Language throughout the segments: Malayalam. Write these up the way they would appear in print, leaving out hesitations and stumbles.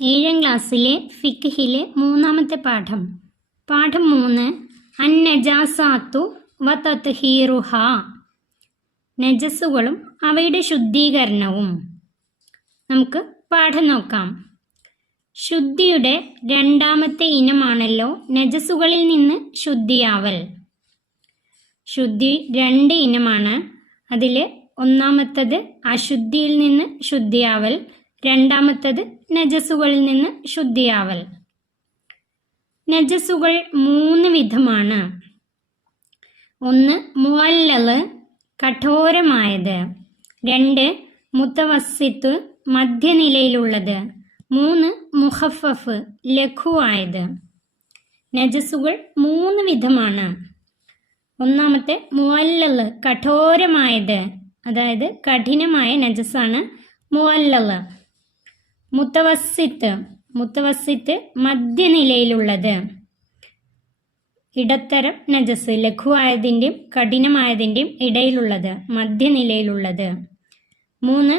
ഏഴാം ക്ലാസ്സിലെ ഫിഖ്ഹിലെ മൂന്നാമത്തെ പാഠം. പാഠം 3, അന്നജാസാത്തു വ തത്ഹീറുഹ. നജസ്സുകളും അവയുടെ ശുദ്ധീകരണവും. നമുക്ക് പാഠം നോക്കാം. ശുദ്ധിയുടെ രണ്ടാമത്തെ ഇനമാണല്ലോ നജസ്സുകളിൽ നിന്ന് ശുദ്ധിയാവൽ. ശുദ്ധി 2 ഇനമാണ്. അതിൽ ഒന്നാമത്തത് അശുദ്ധിയിൽ നിന്ന് ശുദ്ധിയാവൽ, രണ്ടാമത്തത് നജസ്സുകളിൽ നിന്ന് ശുദ്ധിയാവൽ. നജസ്സുകൾ 3 വിധമാണ്. 1 മുഅല്ലല് കഠോരമായത്, 2 മുത്തവസ്സിത്ത് മധ്യനിലയിലുള്ളത്, 3 മുഖഫഫ് ലഘുവായത്. നജസ്സുകൾ 3 വിധമാണ്. ഒന്നാമത്തെ മുഅല്ലല് കഠോരമായത്, അതായത് കഠിനമായ നജസ്സാണ് മുഅല്ലല്. മുത്തവസ്സിത്ത് മധ്യനിലയിലുള്ളത്, ഇടത്തരം നജസ്, ലഘുവായതിൻ്റെയും കഠിനമായതിൻ്റെയും ഇടയിലുള്ളത്, മധ്യനിലയിലുള്ളത്. 3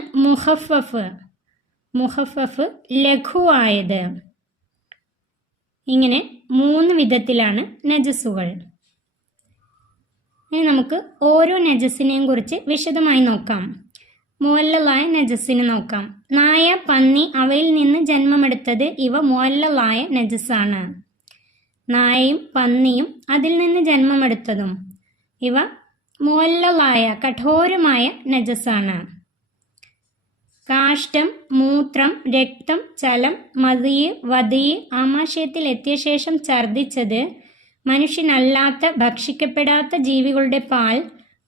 മുഖഫഫ് ലഘുവായത്. ഇങ്ങനെ 3 വിധത്തിലാണ് നജസ്സുകൾ. ഇനി നമുക്ക് ഓരോ നജസ്സിനെയും കുറിച്ച് വിശദമായി നോക്കാം. മുഅല്ലലായ നജസ്സിന് നോക്കാം. നായ, പന്നി അവയിൽ നിന്ന് ജന്മമെടുത്തത് ഇവ മുഅല്ലലായ നജസ്സാണ്. നായയും പന്നിയും അതിൽ നിന്ന് ജന്മമെടുത്തതും ഇവ മുഅല്ലലായ കഠോരമായ നജസ്സാണ്. കാഷ്ടം, മൂത്രം, രക്തം, ചലം, മദിയ്, വദിയ്, ആമാശയത്തിൽ എത്തിയ ശേഷം ഛർദ്ദിച്ചത്, മനുഷ്യനല്ലാത്ത ഭക്ഷിക്കപ്പെടാത്ത ജീവികളുടെ പാൽ,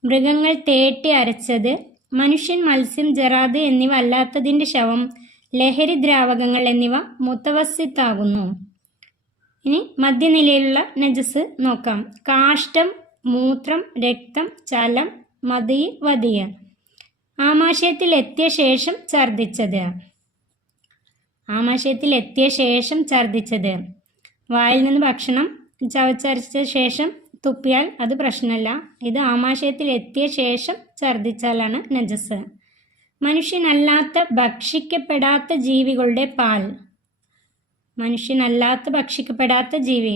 മൃഗങ്ങൾ തേട്ടി അരച്ചത്, മനുഷ്യൻ, മത്സ്യം, ജറാദ് എന്നിവ അല്ലാത്തതിൻ്റെ ശവം, ലഹരി ദ്രാവകങ്ങൾ എന്നിവ മുത്തവസ്സിത്താകുന്നു. ഇനി മധ്യനിലയിലുള്ള നജസ് നോക്കാം. കാഷ്ടം, മൂത്രം, രക്തം, ചലം, മദിയ്, വദിയ്. ആമാശയത്തിൽ എത്തിയ ശേഷം ഛർദ്ദിച്ചത്. വായിൽ നിന്ന് ഭക്ഷണം ചവച്ചരച്ച ശേഷം തുപ്പിയാൽ അത് പ്രശ്നമല്ല. ഇത് ആമാശയത്തിൽ എത്തിയ ശേഷം ഛർദ്ദിച്ചാലാണ് നജസ്. മനുഷ്യനല്ലാത്ത ഭക്ഷിക്കപ്പെടാത്ത ജീവികളുടെ പാൽ. മനുഷ്യനല്ലാത്ത ഭക്ഷിക്കപ്പെടാത്ത ജീവി,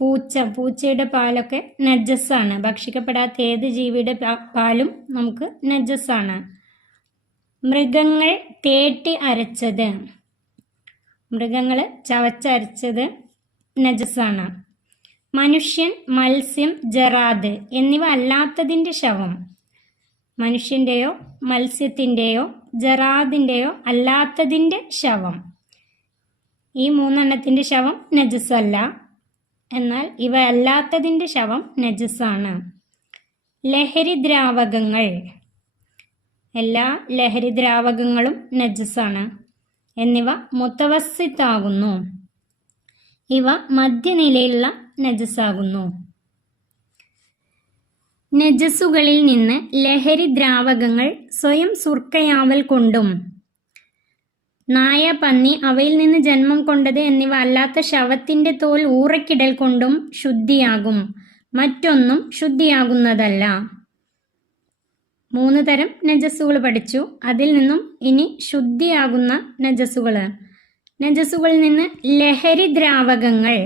പൂച്ചയുടെ പാലൊക്കെ നജസ്സാണ്. ഭക്ഷിക്കപ്പെടാത്ത ഏത് ജീവിയുടെ പാലും നമുക്ക് നജസ്സാണ്. മൃഗങ്ങൾ തേട്ടി അരച്ചത്, മൃഗങ്ങൾ ചവച്ചരച്ചത് നജസ്സാണ്. മനുഷ്യൻ, മത്സ്യം, ജറാദ് എന്നിവ അല്ലാത്തതിൻ്റെ ശവം. മനുഷ്യൻ്റെയോ മത്സ്യത്തിൻ്റെയോ ജറാദിൻ്റെയോ അല്ലാത്തതിൻ്റെ ശവം. ഈ 3 എണ്ണത്തിൻ്റെ ശവം നജസ്സല്ല, എന്നാൽ ഇവ അല്ലാത്തതിൻ്റെ ശവം നജസ്സാണ്. ലഹരി ദ്രാവകങ്ങൾ. എല്ലാ ലഹരി ദ്രാവകങ്ങളും നജസ്സാണ്. എന്നിവ മുത്തവസ്സിത്താകുന്നു. ഇവ മധ്യനിലയിലുള്ള നജസ്സാകുന്നു. നജസ്സുകളിൽ നിന്ന് ലഹരി ദ്രാവകങ്ങൾ സ്വയം സുർക്കയാവൽ കൊണ്ടും, നായ, പന്നി അവയിൽ നിന്ന് ജന്മം കൊണ്ടത് എന്നിവ അല്ലാത്ത ശവത്തിൻ്റെ തോൽ ഊറക്കിടൽ കൊണ്ടും ശുദ്ധിയാകും. മറ്റൊന്നും ശുദ്ധിയാകുന്നതല്ല. 3 തരം നജസ്സുകൾ പഠിച്ചു. അതിൽ നിന്നും ഇനി ശുദ്ധിയാകുന്ന നജസ്സുകളിൽ നിന്ന് ലഹരി ദ്രാവകങ്ങൾ,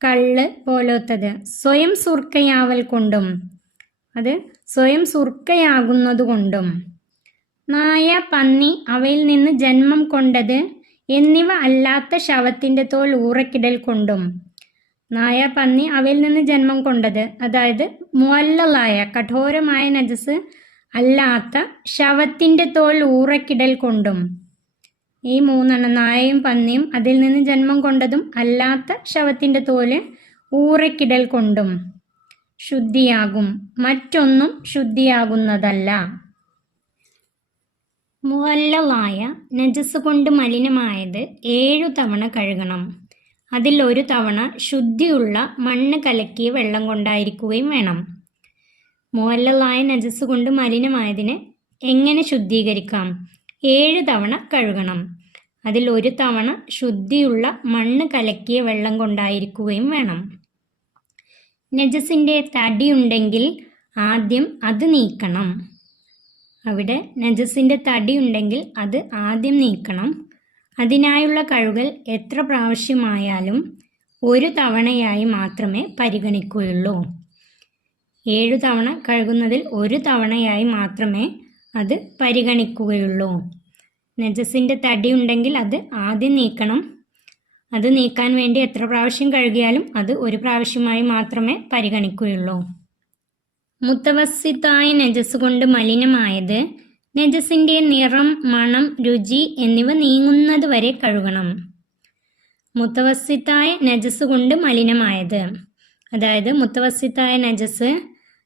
കള്ള് പോലത്തത് സ്വയം സുർക്കയാവൽ കൊണ്ടും, അത് സ്വയം സുർക്കയാകുന്നതുകൊണ്ടും. നായ, പന്നി അവയിൽ നിന്ന് ജന്മം കൊണ്ടത് എന്നിവ അല്ലാത്ത ശവത്തിൻ്റെ തോൽ ഊറക്കിടൽ കൊണ്ടും. നായ, പന്നി അവയിൽ നിന്ന് ജന്മം കൊണ്ടത്, അതായത് മുഅല്ലലായ കഠോരമായ നജസ് അല്ലാത്ത ശവത്തിൻ്റെ തോൽ ഊറക്കിടൽ കൊണ്ടും. ഈ 3 എണ്ണം, നായയും പന്നിയും അതിൽ നിന്ന് ജന്മം കൊണ്ടതും അല്ലാത്ത ശവത്തിൻ്റെ തോല് ഊറക്കിടൽ കൊണ്ടും ശുദ്ധിയാകും. മറ്റൊന്നും ശുദ്ധിയാകുന്നതല്ല. മുഅല്ലലായ നജസ് കൊണ്ട് മലിനമായത് 7 തവണ കഴുകണം. അതിൽ 1 തവണ ശുദ്ധിയുള്ള മണ്ണ് കലക്കിയ വെള്ളം കൊണ്ടായിരിക്കുകയും വേണം. മുഅല്ലലായ നജസ് കൊണ്ട് മലിനമായതിനെ എങ്ങനെ ശുദ്ധീകരിക്കാം? 7 തവണ കഴുകണം. അതിൽ 1 തവണ ശുദ്ധിയുള്ള മണ്ണ് കലക്കിയ വെള്ളം കൊണ്ടായിരിക്കുകയും വേണം. നജസിൻ്റെ തടിയുണ്ടെങ്കിൽ ആദ്യം അത് നീക്കണം. അവിടെ നജസിൻ്റെ തടി ഉണ്ടെങ്കിൽ അത് ആദ്യം നീക്കണം. അതിനായുള്ള കഴുകൽ എത്ര പ്രാവശ്യമായാലും ഒരു തവണയായി മാത്രമേ പരിഗണിക്കുകയുള്ളൂ. 7 തവണ കഴുകുന്നതിൽ ഒരു തവണയായി മാത്രമേ അത് പരിഗണിക്കുകയുള്ളൂ. നജസിൻ്റെ തടി ഉണ്ടെങ്കിൽ അത് ആദ്യം നീക്കണം. അത് നീക്കാൻ വേണ്ടി എത്ര പ്രാവശ്യം കഴുകിയാലും അത് ഒരു പ്രാവശ്യമായി മാത്രമേ പരിഗണിക്കുകയുള്ളൂ. മുത്തവസ്സിത്തായ നജസ് കൊണ്ട് മലിനമായത് നജസിൻ്റെ നിറം, മണം, രുചി എന്നിവ നീങ്ങുന്നത് വരെ കഴുകണം. മുത്തവസ്സിത്തായ നജസ് കൊണ്ട് മലിനമായത്, അതായത് മുത്തവസ്സിത്തായ നജസ്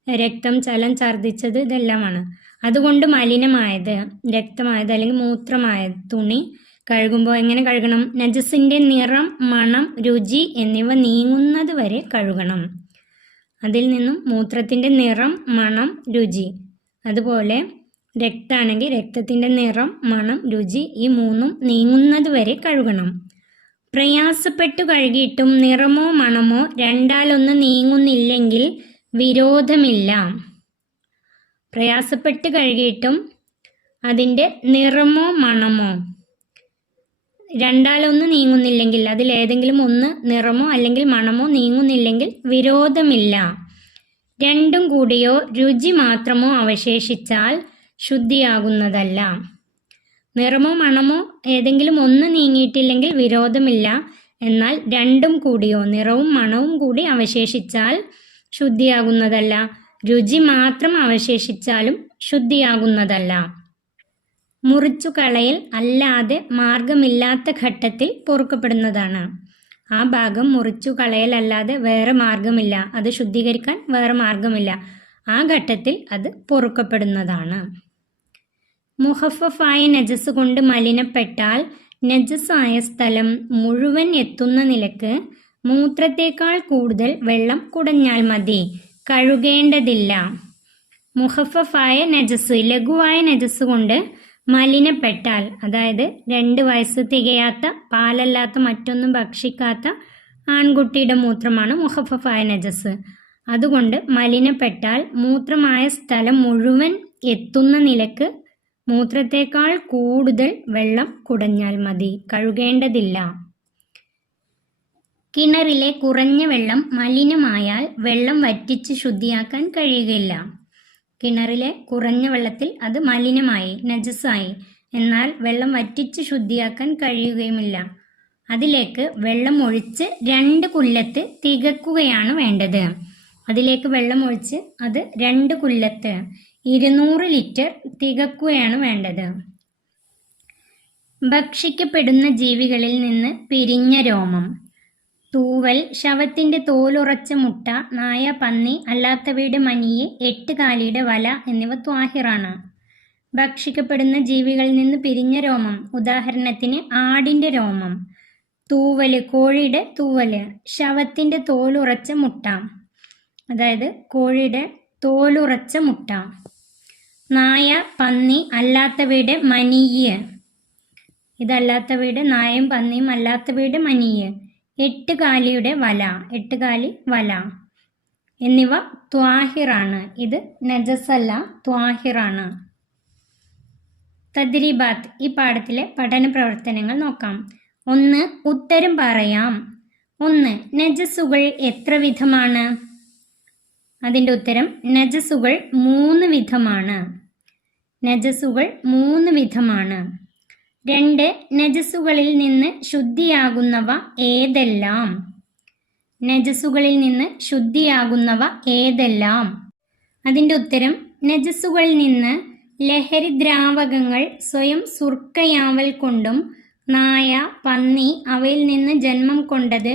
രക്തം, ചലം, ഛർദ്ദിച്ചത് ഇതെല്ലാമാണ്. അതുകൊണ്ട് മലിനമായത്, രക്തമായത് അല്ലെങ്കിൽ മൂത്രമായ തുണി കഴുകുമ്പോൾ എങ്ങനെ കഴുകണം? നജസിൻ്റെ നിറം, മണം, രുചി എന്നിവ നീങ്ങുന്നത് വരെ കഴുകണം. അതിൽ നിന്നും മൂത്രത്തിൻ്റെ നിറം, മണം, രുചി, അതുപോലെ രക്തമാണെങ്കിൽ രക്തത്തിൻ്റെ നിറം, മണം, രുചി ഈ മൂന്നും നീങ്ങുന്നത് വരെ കഴുകണം. പ്രയാസപ്പെട്ടു കഴുകിയിട്ടും നിറമോ മണമോ രണ്ടാലൊന്ന് നീങ്ങുന്നില്ലെങ്കിൽ വിരോധമില്ല. പ്രയാസപ്പെട്ട് കഴുകിയിട്ടും അതിൻ്റെ നിറമോ മണമോ രണ്ടാലൊന്ന് നീങ്ങുന്നില്ലെങ്കിൽ, അതിലേതെങ്കിലും ഒന്ന് നിറമോ അല്ലെങ്കിൽ മണമോ നീങ്ങുന്നില്ലെങ്കിൽ വിരോധമില്ല. രണ്ടും കൂടിയോ രുചി മാത്രമോ അവശേഷിച്ചാൽ ശുദ്ധിയാകുന്നതല്ല. നിറമോ മണമോ ഏതെങ്കിലും ഒന്ന് നീങ്ങിയിട്ടില്ലെങ്കിൽ വിരോധമില്ല. എന്നാൽ രണ്ടും കൂടിയോ നിറവും മണവും കൂടി അവശേഷിച്ചാൽ ശുദ്ധിയാകുന്നതല്ല. രുചി മാത്രം അവശേഷിച്ചാലും ശുദ്ധിയാകുന്നതല്ല. മുറിച്ചു കളയൽ അല്ലാതെ മാർഗമില്ലാത്ത ഘട്ടത്തിൽ പൊറുക്കപ്പെടുന്നതാണ്. ആ ഭാഗം മുറിച്ചു കളയലല്ലാതെ വേറെ മാർഗമില്ല, അത് ശുദ്ധീകരിക്കാൻ വേറെ മാർഗമില്ല. ആ ഘട്ടത്തിൽ അത് പൊറുക്കപ്പെടുന്നതാണ്. മുഹഫഫായ നജസ് കൊണ്ട് മലിനപ്പെട്ടാൽ നജസായ സ്ഥലം മുഴുവൻ എത്തുന്ന നിലക്ക് മൂത്രത്തേക്കാൾ കൂടുതൽ വെള്ളം കുടഞ്ഞാൽ മതി, കഴുകേണ്ടതില്ല. മുഹഫഫായ നജസ്, ലഘുവായ നജസ് കൊണ്ട് മലിനപ്പെട്ടാൽ, അതായത് 2 വയസ്സ് തികയാത്ത, പാലല്ലാത്ത മറ്റൊന്നും ഭക്ഷിക്കാത്ത ആൺകുട്ടിയുടെ മൂത്രമാണ് മുഹഫഫായ നജസ്. അതുകൊണ്ട് മലിനപ്പെട്ടാൽ മൂത്രമായ സ്ഥലം മുഴുവൻ എത്തുന്ന നിലക്ക് മൂത്രത്തേക്കാൾ കൂടുതൽ വെള്ളം കുടഞ്ഞാൽ മതി, കഴുകേണ്ടതില്ല. കിണറിലെ കുറഞ്ഞ വെള്ളം മലിനമായാൽ വെള്ളം വറ്റിച്ച് ശുദ്ധിയാക്കാൻ കഴിയുകയില്ല. കിണറിലെ കുറഞ്ഞ വെള്ളത്തിൽ അത് മലിനമായി, നജസായി, എന്നാൽ വെള്ളം വറ്റിച്ച് ശുദ്ധിയാക്കാൻ കഴിയുകയുമില്ല. അതിലേക്ക് വെള്ളം ഒഴിച്ച് 2 കുല്ലത്ത് തികക്കുകയാണ് വേണ്ടത്. അതിലേക്ക് വെള്ളം ഒഴിച്ച് അത് 2 കുല്ലത്ത് 200 ലിറ്റർ തികക്കുകയാണ് വേണ്ടത്. ഭക്ഷിക്കപ്പെടുന്ന ജീവികളിൽ നിന്ന് പിരിഞ്ഞ രോമം, തൂവൽ, ശവത്തിന്റെ തോലുറച്ച മുട്ട, നായ, പന്നി അല്ലാത്തവയുടെ മനിയെ, 8 കാലിയുടെ വല എന്നിവ ത്വാഹിറാണ്. ഭക്ഷിക്കപ്പെടുന്ന ജീവികളിൽ നിന്ന് പിരിഞ്ഞ രോമം, ഉദാഹരണത്തിന് ആടിന്റെ രോമം, തൂവല്, കോഴിയുടെ തൂവല്, ശവത്തിന്റെ തോലുറച്ച മുട്ട, അതായത് കോഴിയുടെ തോലുറച്ച മുട്ട, നായ, പന്നി അല്ലാത്തവയുടെ മനിയ്, ഇതല്ലാത്തവയുടെ നായയും പന്നിയും അല്ലാത്തവയുടെ മനിയ്, 8 കാലിയുടെ വല, 8 കാലി വല എന്നിവ ത്വാഹിറാണ്. ഇത് നജസല്ല, ത്വാഹിറാണ്. തദ്രീബാത്ത്, ഈ പാഠത്തിലെ പഠന പ്രവർത്തനങ്ങൾ നോക്കാം. 1. ഉത്തരം പറയാം. 1. നജസുകൾ എത്ര വിധമാണ്? അതിൻ്റെ ഉത്തരം നജസുകൾ 3 വിധമാണ്. നജസുകൾ 3 വിധമാണ്. 2. നജസുകളിൽ നിന്ന് ശുദ്ധിയാകുന്നവ ഏതെല്ലാം? നജസുകളിൽ നിന്ന് ശുദ്ധിയാകുന്നവ ഏതെല്ലാം? അതിൻ്റെ ഉത്തരം നജസുകളിൽ നിന്ന് ലഹരി ദ്രാവകങ്ങൾ സ്വയം സുർക്കയാവൽ കൊണ്ടും നായ, പന്നി അവയിൽ നിന്ന് ജന്മം കൊണ്ടത്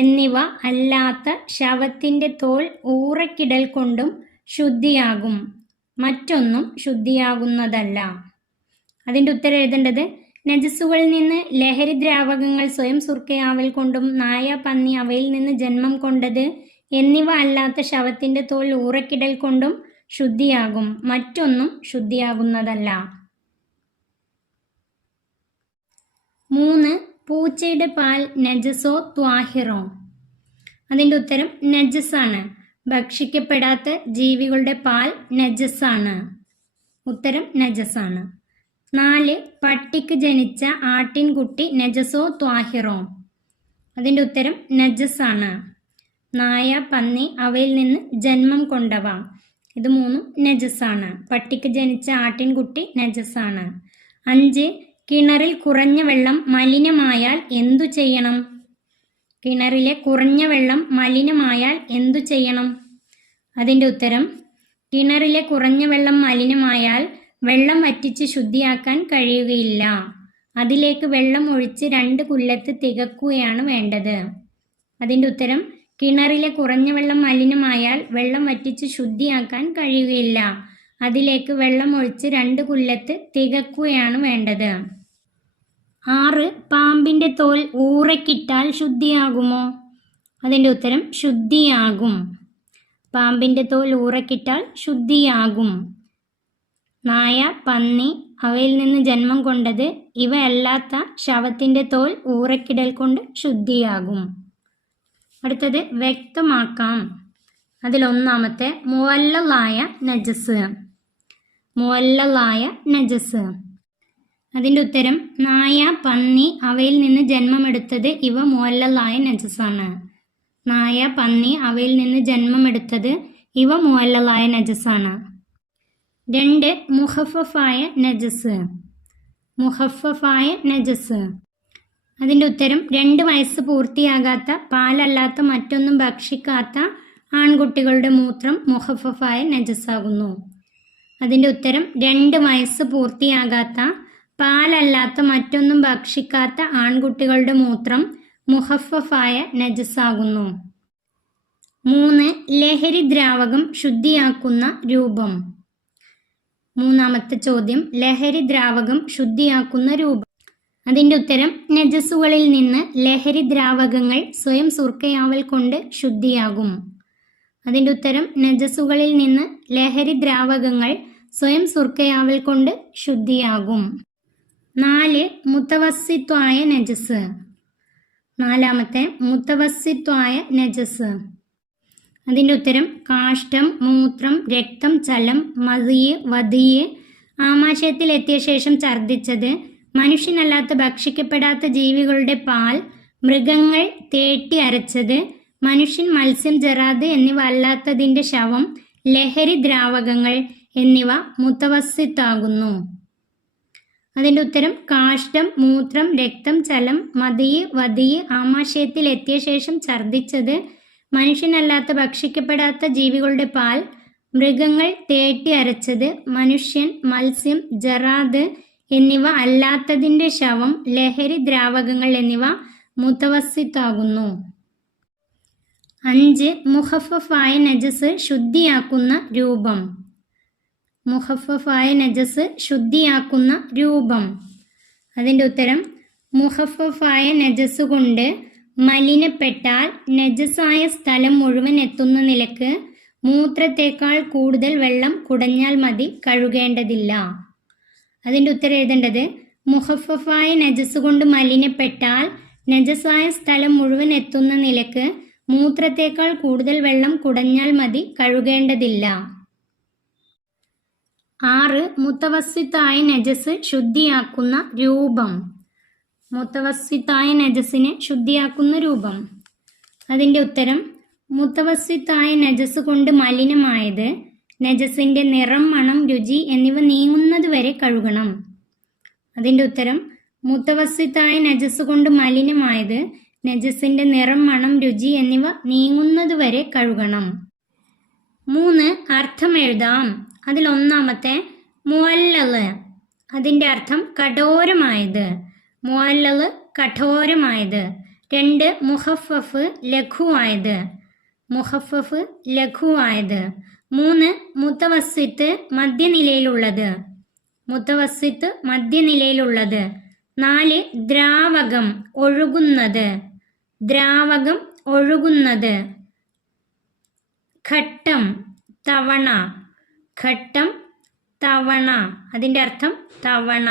എന്നിവ അല്ലാത്ത ശവത്തിൻ്റെ തോൽ ഊറക്കിടൽ കൊണ്ടും ശുദ്ധിയാകും, മറ്റൊന്നും ശുദ്ധിയാകുന്നതല്ല. അതിൻ്റെ ഉത്തരം എഴുതേണ്ടത് നജസുകളിൽ നിന്ന് ലഹരി ദ്രാവകങ്ങൾ സ്വയം സുർക്കയാവൽ കൊണ്ടും നായ, പന്നി അവയിൽ നിന്ന് ജന്മം കൊണ്ടത് എന്നിവ അല്ലാത്ത ശവത്തിൻ്റെ തോൽ ഊറക്കിടൽ കൊണ്ടും ശുദ്ധിയാകും, മറ്റൊന്നും ശുദ്ധിയാകുന്നതല്ല. 3. പൂച്ചയുടെ പാൽ നജസോ ത്വാഹിറോ? അതിൻ്റെ ഉത്തരം നജസാണ്. ഭക്ഷിക്കപ്പെടാത്ത ജീവികളുടെ പാൽ നജസാണ്. ഉത്തരം നജസാണ്. 4 പട്ടിക്ക് ജനിച്ച ആട്ടിൻകുട്ടി നജസോ ത്വാഹിറോ? അതിൻ്റെ ഉത്തരം നജസാണ്. നായ, പന്നി അവയിൽ നിന്ന് ജന്മം കൊണ്ടവ, ഇത് മൂന്നും നജസാണ്. പട്ടിക്ക് ജനിച്ച ആട്ടിൻകുട്ടി നജസാണ്. 5 കിണറിൽ കുറഞ്ഞ വെള്ളം മലിനമായാൽ എന്തു ചെയ്യണം? കിണറിലെ കുറഞ്ഞ വെള്ളം മലിനമായാൽ എന്തു ചെയ്യണം? അതിൻ്റെ ഉത്തരം കിണറിലെ കുറഞ്ഞ വെള്ളം മലിനമായാൽ വെള്ളം വറ്റിച്ച് ശുദ്ധിയാക്കാൻ കഴിയുകയില്ല. അതിലേക്ക് വെള്ളം ഒഴിച്ച് 2 കുല്ലത്ത് തികക്കുകയാണ് വേണ്ടത്. അതിൻ്റെ ഉത്തരം കിണറിലെ കുറഞ്ഞ വെള്ളം മലിനമായാൽ വെള്ളം വറ്റിച്ച് ശുദ്ധിയാക്കാൻ കഴിയുകയില്ല. അതിലേക്ക് വെള്ളം ഒഴിച്ച് 2 കുല്ലത്ത് തികക്കുകയാണ് വേണ്ടത്. 6 പാമ്പിൻ്റെ തോൽ ഊറയ്ക്കിട്ടാൽ ശുദ്ധിയാകുമോ? അതിൻ്റെ ഉത്തരം ശുദ്ധിയാകും. പാമ്പിൻ്റെ തോൽ ഊറയ്ക്കിട്ടാൽ ശുദ്ധിയാകും. നായ, പന്നി അവയിൽ നിന്ന് ജന്മം കൊണ്ടത് ഇവയല്ലാത്ത ശവത്തിൻ്റെ തോൽ ഊറയ്ക്കിടൽ കൊണ്ട് ശുദ്ധിയാകും. അടുത്തത് വ്യക്തമാക്കാം. അതിലൊന്നാമത്തെ മുഅല്ലലായ നജസ്. മുഅല്ലലായ നജസ്. അതിൻ്റെ ഉത്തരം നായ, പന്നി അവയിൽ നിന്ന് ജന്മമെടുത്തത് ഇവ മുഅല്ലലായ നജസാണ്. നായ, പന്നി അവയിൽ നിന്ന് ജന്മമെടുത്തത് ഇവ മുഅല്ലലായ നജസാണ്. 2 മുഖഫഫായ നജസ്. മുഖഫഫായ നജസ്. അതിൻ്റെ ഉത്തരം 2 വയസ്സ് പൂർത്തിയാകാത്ത, പാലല്ലാത്ത മറ്റൊന്നും ഭക്ഷിക്കാത്ത ആൺകുട്ടികളുടെ മൂത്രം മുഖഫഫായ നജസാകുന്നു. അതിൻ്റെ ഉത്തരം 2 വയസ്സ് പൂർത്തിയാകാത്ത, പാലല്ലാത്ത മറ്റൊന്നും ഭക്ഷിക്കാത്ത ആൺകുട്ടികളുടെ മൂത്രം മുഖഫഫായ നജസാകുന്നു. 3 ലഹരി ദ്രാവകം ശുദ്ധിയാക്കുന്ന രൂപം. മൂന്നാമത്തെ ചോദ്യം ലഹരി ദ്രാവകം ശുദ്ധിയാക്കുന്ന രൂപം. അതിൻ്റെ ഉത്തരം നജസുകളിൽ നിന്ന് ലഹരി ദ്രാവകങ്ങൾ സ്വയം സുർക്കയാവൽ കൊണ്ട് ശുദ്ധിയാകും. അതിൻ്റെ ഉത്തരം നജസുകളിൽ നിന്ന് ലഹരി ദ്രാവകങ്ങൾ സ്വയം സുർക്കയാവൽ കൊണ്ട് ശുദ്ധിയാകും. 4 മുത്തവസ്സിത്വായ നജസ്. നാലാമത്തെ മുത്തവസ്സിത്വായ നജസ്. അതിൻ്റെ ഉത്തരം കാഷ്ടം, മൂത്രം, രക്തം, ചലം, മദിയ്, വദിയ്, ആമാശയത്തിൽ എത്തിയ ശേഷം ഛർദ്ദിച്ചത്, മനുഷ്യനല്ലാത്ത ഭക്ഷിക്കപ്പെടാത്ത ജീവികളുടെ പാൽ, മൃഗങ്ങൾ തേട്ടി അരച്ചത്, മനുഷ്യൻ, മത്സ്യം, ജറാദ് എന്നിവ അല്ലാത്തതിൻ്റെ ശവം, ലഹരി ദ്രാവകങ്ങൾ എന്നിവ മുത്തവസ്സിത്താകുന്നു. അതിൻ്റെ ഉത്തരം കാഷ്ടം, മൂത്രം, രക്തം, ചലം, മദിയ്, വദിയ്, ആമാശയത്തിൽ എത്തിയ ശേഷം ഛർദ്ദിച്ചത്, മനുഷ്യനല്ലാത്ത ഭക്ഷിക്കപ്പെടാത്ത ജീവികളുടെ പാൽ, മൃഗങ്ങൾ തേട്ടി അരച്ചത്, മനുഷ്യൻ, മത്സ്യം, ജറാദ് എന്നിവ അല്ലാത്തതിൻ്റെ ശവം, ലഹരി ദ്രാവകങ്ങൾ എന്നിവ മുത്തവസ്സിത്താകുന്നു. 5 മുഖഫഫായ നജസ് ശുദ്ധിയാക്കുന്ന രൂപം. മുഖഫഫായ നജസ് ശുദ്ധിയാക്കുന്ന രൂപം. അതിൻ്റെ ഉത്തരം മുഖഫഫായ നജസ് കൊണ്ട് മലിനപ്പെട്ടാൽ നജസായ സ്ഥലം മുഴുവൻ എത്തുന്ന നിലക്ക് മൂത്രത്തേക്കാൾ കൂടുതൽ വെള്ളം കുടഞ്ഞാൽ മതി, കഴുകേണ്ടതില്ല. അതിൻ്റെ ഉത്തരം എഴുതേണ്ടത് മുഖഫഫായ നജസ് കൊണ്ട് മലിനപ്പെട്ടാൽ നജസായ സ്ഥലം മുഴുവൻ എത്തുന്ന നിലക്ക് മൂത്രത്തേക്കാൾ കൂടുതൽ വെള്ളം കുടഞ്ഞാൽ മതി, കഴുകേണ്ടതില്ല. 6 മുത്തവസ്സിത്തായ നജസ് ശുദ്ധിയാക്കുന്ന രൂപം. മുത്തവസ്സിത്തായ നജസിനെ ശുദ്ധിയാക്കുന്ന രൂപം. അതിൻ്റെ ഉത്തരം മുത്തവസ്സിത്തായ നജസ് കൊണ്ട് മലിനമായത് നജസിൻ്റെ നിറം, മണം, രുചി എന്നിവ നീങ്ങുന്നത് വരെ കഴുകണം. അതിൻ്റെ ഉത്തരം മുത്തവസ്സിത്തായ നജസ് കൊണ്ട് മലിനമായത് നജസിൻ്റെ നിറം, മണം, രുചി എന്നിവ നീങ്ങുന്നത് വരെ കഴുകണം. 3 അർത്ഥം എഴുതാം. അതിലൊന്നാമത്തെ മുഅല്ലല്. അതിൻ്റെ അർത്ഥം കഠോരമായത്. മുഅല്ലല് കഠോരമായത്. 2 മുഖഫഫ് ലഘുവായത്. മുഖഫഫ് ലഘുവായത്. 3 മുത്തവസ്സിത്ത് മധ്യനിലയിലുള്ളത്. മുത്തവസ്സിത്ത് മധ്യനിലയിലുള്ളത്. 4 ദ്രാവകം ഒഴുകുന്നത്. ദ്രാവകം ഒഴുകുന്നത്. ഘട്ടം തവണ. ഘട്ടം തവണ. അതിൻ്റെ അർത്ഥം തവണ.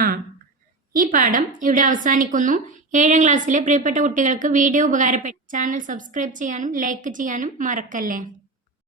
ഈ പാഠം ഇവിടെ അവസാനിക്കുന്നു. 7ാം ക്ലാസ്സിലെ പ്രിയപ്പെട്ട കുട്ടികൾക്ക് വീഡിയോ ഉപകാരപ്പെട്ട ചാനൽ സബ്സ്ക്രൈബ് ചെയ്യാനും ലൈക്ക് ചെയ്യാനും മറക്കല്ലേ.